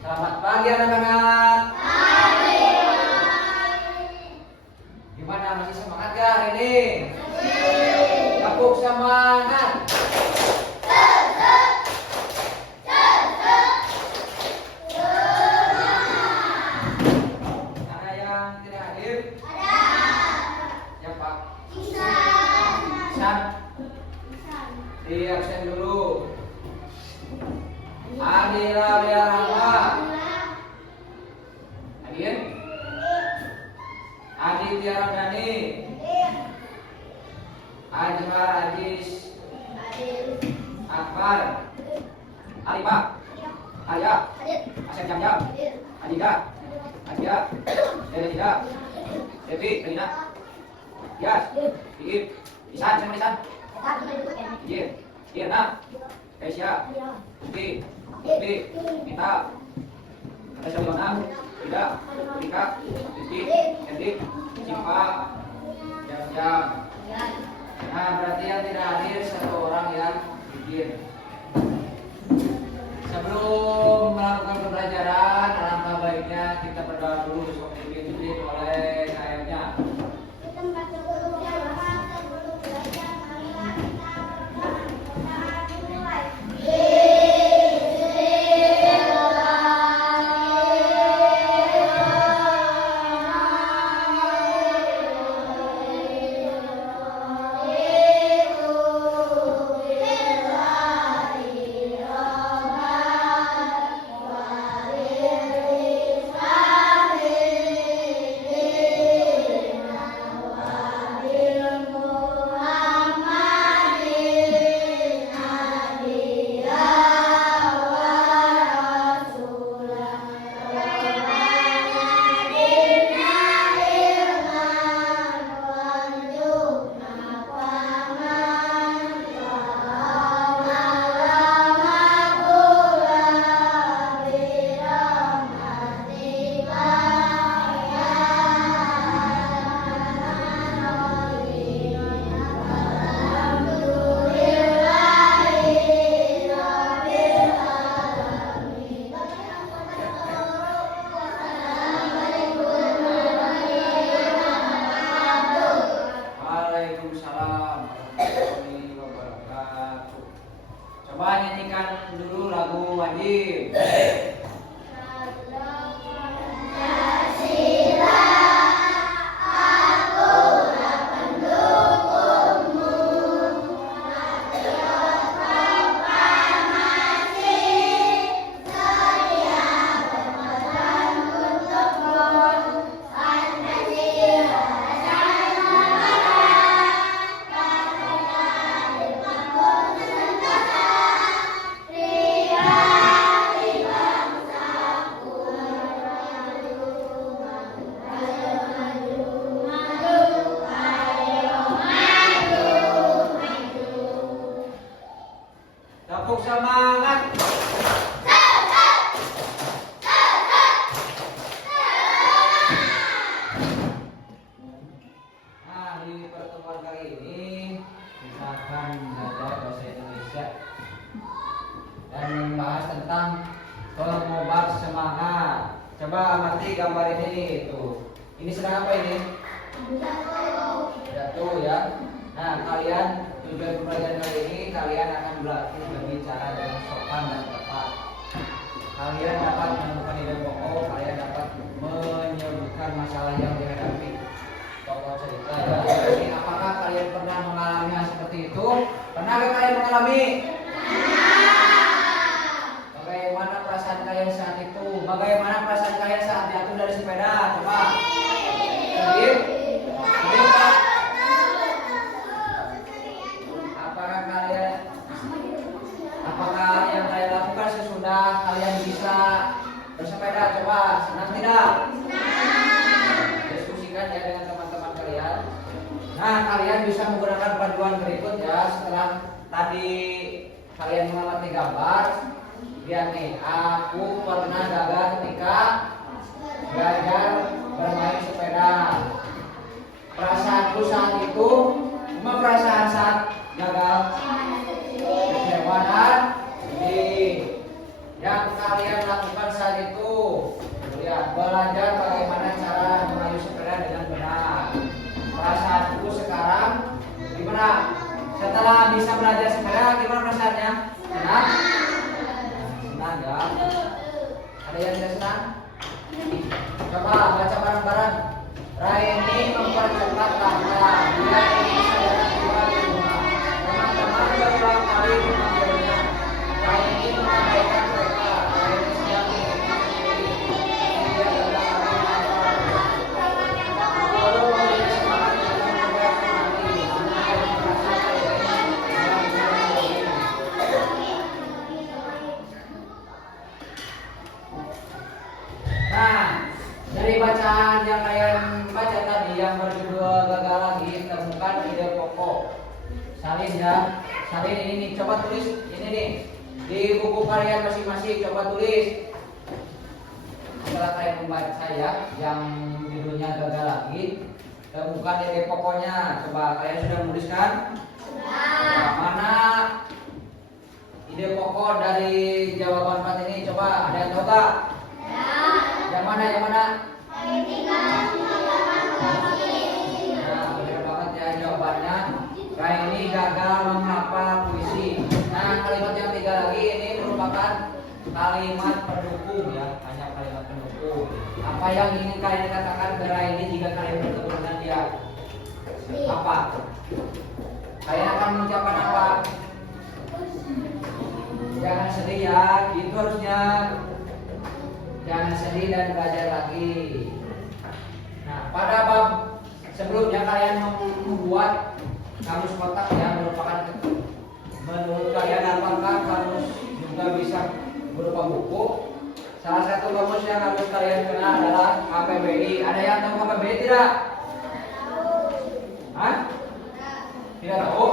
Selamat pagi anak-anak. Pagi. Gimana, masih semangat gak hari ini? Tepuk semangat. Ada yang tidak hadir? Siapa? Ihsan. Di absen dulu. Adila Rahma. Hadir? Aditya Ramdhani. Ajmar Ajis. Akbar. Arifah. Arya. Asep Jamjam. Adida. Adia. Dedida. Devi. Rina. Yas. Iib. Isan. Siapa Isan? Ijir. Irna. Kesia. Uti. Uti. Mita. Asyabiyona. Ida. Rika. Rizki. Hendrik. Simpa. Jam-jam. Nah, berarti yang tidak hadir satu orang yang hadir. Sebelum melakukan pembelajaran, alangkah baiknya kita berdoa dulu supaya dipimpin oleh ayahnya. Waalaikumsalam warahmatullahi wabarakatuh. Coba nyanyikan dulu lagu wajib. Tepuk semangat. Nah, di pertemuan kali ini kita akan belajar bahasa Indonesia dan membahas tentang pengobat semangat. Coba amati gambar ini tuh. Ini sedang apa ini? Jatuh ya. Nah, kalian tujuan pembelajaran kali ini kalian akan berlatih berbicara dengan sopan dan tepat. Kalian dapat menemukan ide pokok, kalian dapat menyebutkan masalah yang dihadapi. Tokoh cerita ya. Jadi, apakah kalian pernah mengalami hal seperti itu? Pernahkah kalian mengalami? Bagaimana perasaan kalian saat itu? Bagaimana perasaan kalian saat jatuh dari sepeda? Coba. Sedih? Sedih Pak? Apakah yang kalian lakukan sesudah kalian bisa bersepeda? Coba, senang tidak? Diskusikan ya dengan teman-teman kalian. Nah, kalian bisa menggunakan panduan berikut ya. Setelah tadi kalian mengamati gambar, lihat nih, aku pernah gagal ketika belajar bermain sepeda. Perasaanku saat itu, cuma perasaan saat gagal, kecewa dan sedih. Yang kalian lakukan saat itu belajar bagaimana cara mengayuh sepeda dengan benar. Perasaanku sekarang gimana? Setelah bisa belajar sepeda, gimana perasaannya? Senang? Senang ya? Ada yang tidak senang? Coba baca bareng-bareng. Raini mempercepat langkah. Dia ingin segera tiba di rumah. Teman-teman berulang kali memanggilnya. Raini mengabaikan mereka. Raini sedang mengikuti. Dia sedang guru memberi semangat untuk membuat kembali. Nah, dari bacaan yang kalian baca tadi yang berjudul gagal lagi, temukan ide pokok. Salin ya, salin ini nih, coba tulis ini nih di buku kalian masing-masing, coba tulis. Setelah kalian membaca ya, yang judulnya gagal lagi, temukan ide pokoknya. Coba kalian sudah menuliskan? Nah, mana ide pokok dari jawaban 4 ini? Coba ada yang tahu tak? Yang mana? Yang mana? Nah, benar banget ya jawabannya. Raini gagal menghafal puisi. Nah, kalimat yang 3 lagi ini merupakan kalimat pendukung ya, hanya kalimat pendukung. Apa yang ingin kalian katakan ke Raini jika kalian bertemu dengan dia? Apa? Kalian akan mengucapkan apa? Jangan sedih ya, gitu harusnya. Jangan sedih dan belajar lagi. Nah, pada bab sebelumnya kalian membuat kamus kotak yang merupakan menurut kalian apakah kamus juga bisa berupa buku? Salah satu kamus yang harus kalian kenal adalah KBBI. Ada yang tahu KBBI tidak? Hah? Tidak tahu?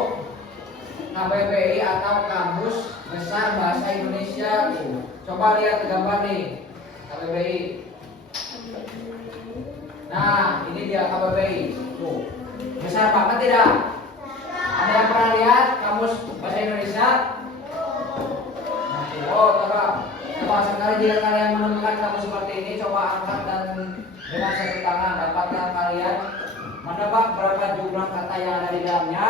KBBI atau Kamus Besar Bahasa Indonesia. Coba lihat gambar nih. KBBI. Nah, ini dia KBBI. Tuh. Besar banget tidak? Ada yang pernah lihat Kamus Bahasa Indonesia? Oh, coba sekali jika kalian menemukan kamus seperti ini, coba angkat dan dengan satu tangan dapatkah kalian menebak berapa jumlah kata yang ada di dalamnya?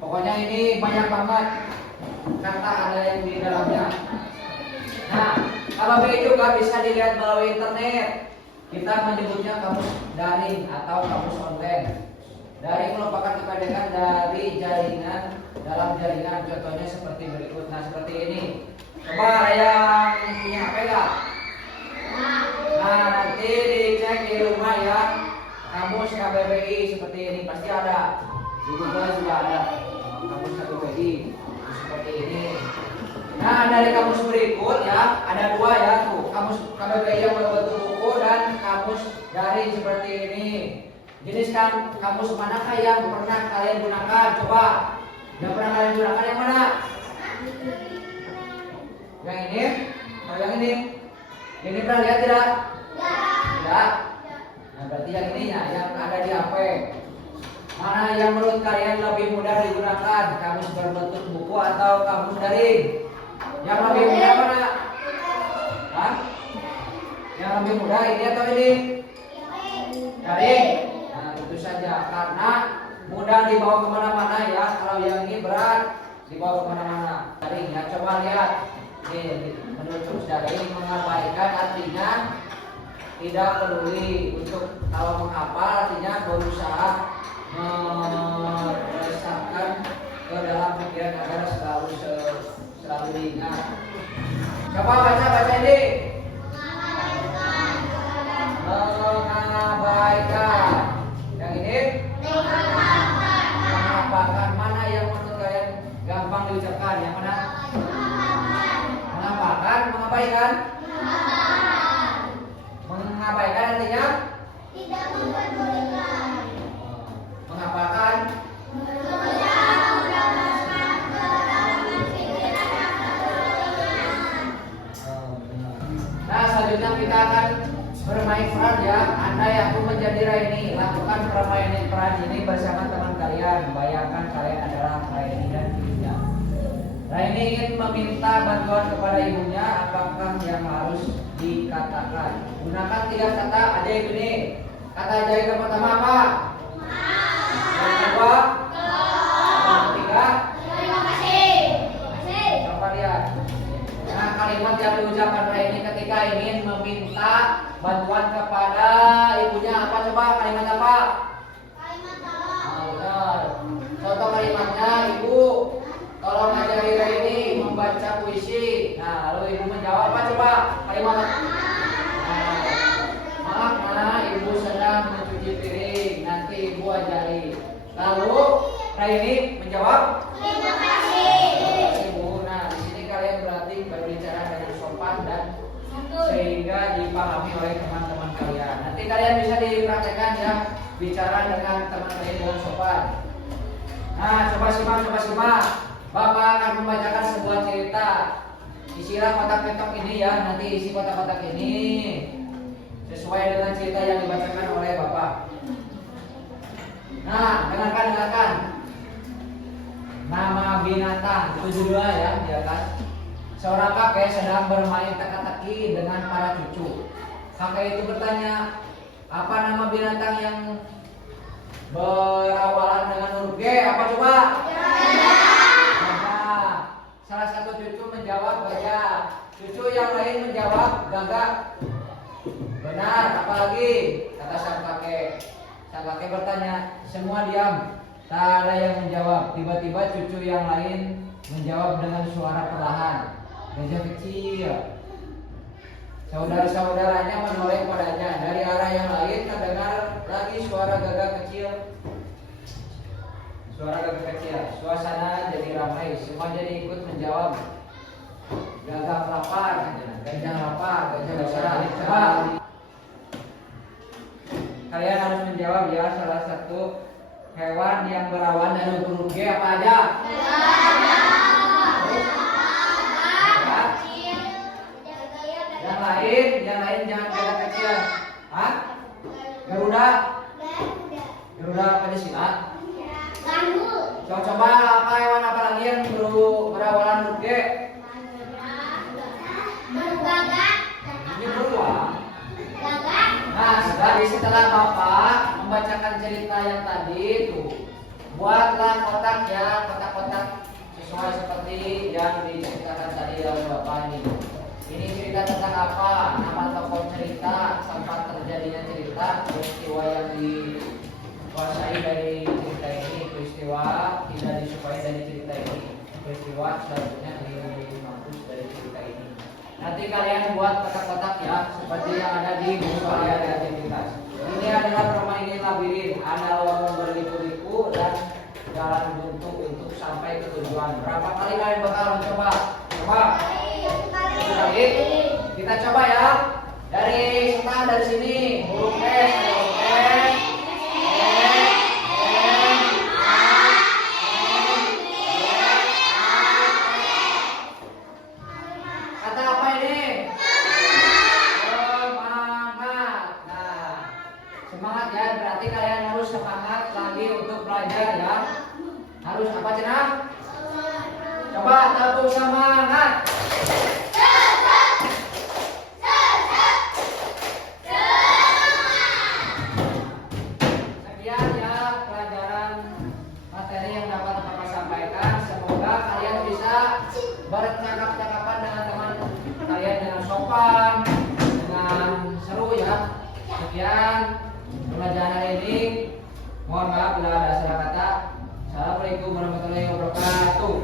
Pokoknya ini banyak banget kata ada yang di dalamnya. Nah, KBBI juga bisa dilihat melalui internet. Kita menyebutnya kamus daring atau kamus online. Daring merupakan kepanjangan dari jaringan dalam jaringan. Contohnya seperti berikut. Nah, seperti ini. Coba yang punya HP enggak? Nah, nanti dicek di rumah ya. Kamus KBBI seperti ini pasti ada. Di Google juga ada kamus KBBI seperti ini. Nah, dari kamus berikut ya, ada 2 ya tuh. Kamus KBBI yang berbentuk buku dan kamus daring seperti ini. Jenis kamus manakah yang pernah kalian gunakan? Coba. Yang pernah kalian gunakan yang mana? Yang ini? Atau yang ini? Ini pernah lihat tidak? Tidak. Nah, berarti yang ini ya, yang ada di HP. Mana yang menurut kalian lebih mudah digunakan? Kamus berbentuk buku atau kamus daring? Yang lebih mudah mana? Hah? Yang lebih mudah ini atau ini? Daring. Nah, tentu saja karena mudah dibawa kemana-mana ya. Kalau yang ini berat dibawa kemana-mana. Daring ya. Coba lihat. Ini menurut daring mengabaikan artinya tidak peduli. Untuk kalau menghafal artinya berusaha meresapkan ke dalam pikiran agar selalu diingat. Coba baca ini. Mengabaikan. Yang ini? Mengabaikan. Mana yang menurut kalian gampang diucapkan? Yang mana? Mengabaikan. Mengabaikan. Mengabaikan artinya? Tidak mempedulikan. Mengabaikan. Nah, selanjutnya kita akan bermain peran ya. Andai aku menjadi Raini, lakukan permainan peran ini bersama teman kalian. Bayangkan kalian adalah Raini dan dirinya. Raini ingin meminta bantuan kepada ibunya, apakah yang harus dikatakan? Gunakan 3 kata ajaib ini. Kata ajaib yang pertama apa? Yang kedua? Yang ketiga? Terima kasih. Coba lihat. Nah, kalimat yang diucapkan Raini ketika ingin meminta bantuan kepada ibunya apa? Coba kalimat apa? Kalimat Nah, benar. Contoh kalimatnya, ibu tolong ajari Raini membaca puisi. Nah, lalu ibu menjawab apa coba? Kalimat apa? Maaf, ibu sedang mencuci piring. Nanti ibu ajari. Lalu Raini menjawab, terima kasih. ibu. Nah, di sini kalian berarti berbicara dengan sopan dan sehingga dipahami oleh teman-teman kalian. Nanti kalian bisa dipraktekkan ya, bicara dengan teman kalian dengan sopan. Nah, coba simak. Bapak akan membacakan sebuah cerita. Isilah kotak-kotak ini ya, nanti isi kotak-kotak ini sesuai dengan cerita yang dibacakan oleh Bapak. Nah, dengarkan. Nama binatang itu judulnya ya kan. Seorang kakek sedang bermain teka-teki dengan para cucu. Kakek itu bertanya, apa nama binatang yang berawalan dengan huruf G? Apa coba? Salah satu cucu menjawab gajah. Cucu yang lain menjawab gagak. Benar, apalagi? Kata sang kakek. Sang kakek bertanya, semua diam. Tak ada yang menjawab. Tiba-tiba cucu yang lain menjawab dengan suara perlahan. Gajah kecil. Saudara-saudaranya menoleh padanya. Dari arah yang lain terdengar lagi suara gagak kecil. Suasana jadi ramai. Semua jadi ikut menjawab. Gagak lapar, gajah lapar, gajah besar. Coba kalian harus menjawab ya, salah satu hewan yang berawan dan huruf G apa aja? Yang lain jangan gagak kecil. Hah? Garuda apa aja sih? Coba apa hewan apa lagi yang berawalan huruf G? Ini beruang. Nah, setelah Bapak membacakan cerita yang tadi itu, buatlah kotak ya, kotak-kotak sesuai seperti yang diceritakan tadi oleh Bapak ini. Ini cerita tentang apa? Nama tokoh cerita, tempat terjadinya cerita, peristiwa yang dikuasai dari cerita ini, peristiwa tidak disukai dari cerita ini, peristiwa selanjutnya dimaksud dari cerita ini. Nanti kalian buat kotak-kotak ya, seperti yang ada di buku kalian di aktivitas. Ini adalah permainan labirin, ada lorong berliku-liku dan jalan buntu untuk sampai ke tujuan. Berapa kali kalian bakal mencoba? Coba. Kali. Kita coba ya. Dari sini, huruf S, huruf S. Kata apa ini? Semangat. Nah, semangat ya, berarti kalian harus semangat lagi untuk belajar ya. Harus apa cenah? Coba tepuk semangat. Sekian ya pelajaran materi yang dapat Bapak sampaikan. Semoga kalian bisa bercakap-cakapan dengan teman kalian dengan sopan, dengan seru ya. Sekian pelajaran hari ini. Mohon maaf bila ada salah kata. Assalamualaikum warahmatullahi wabarakatuh.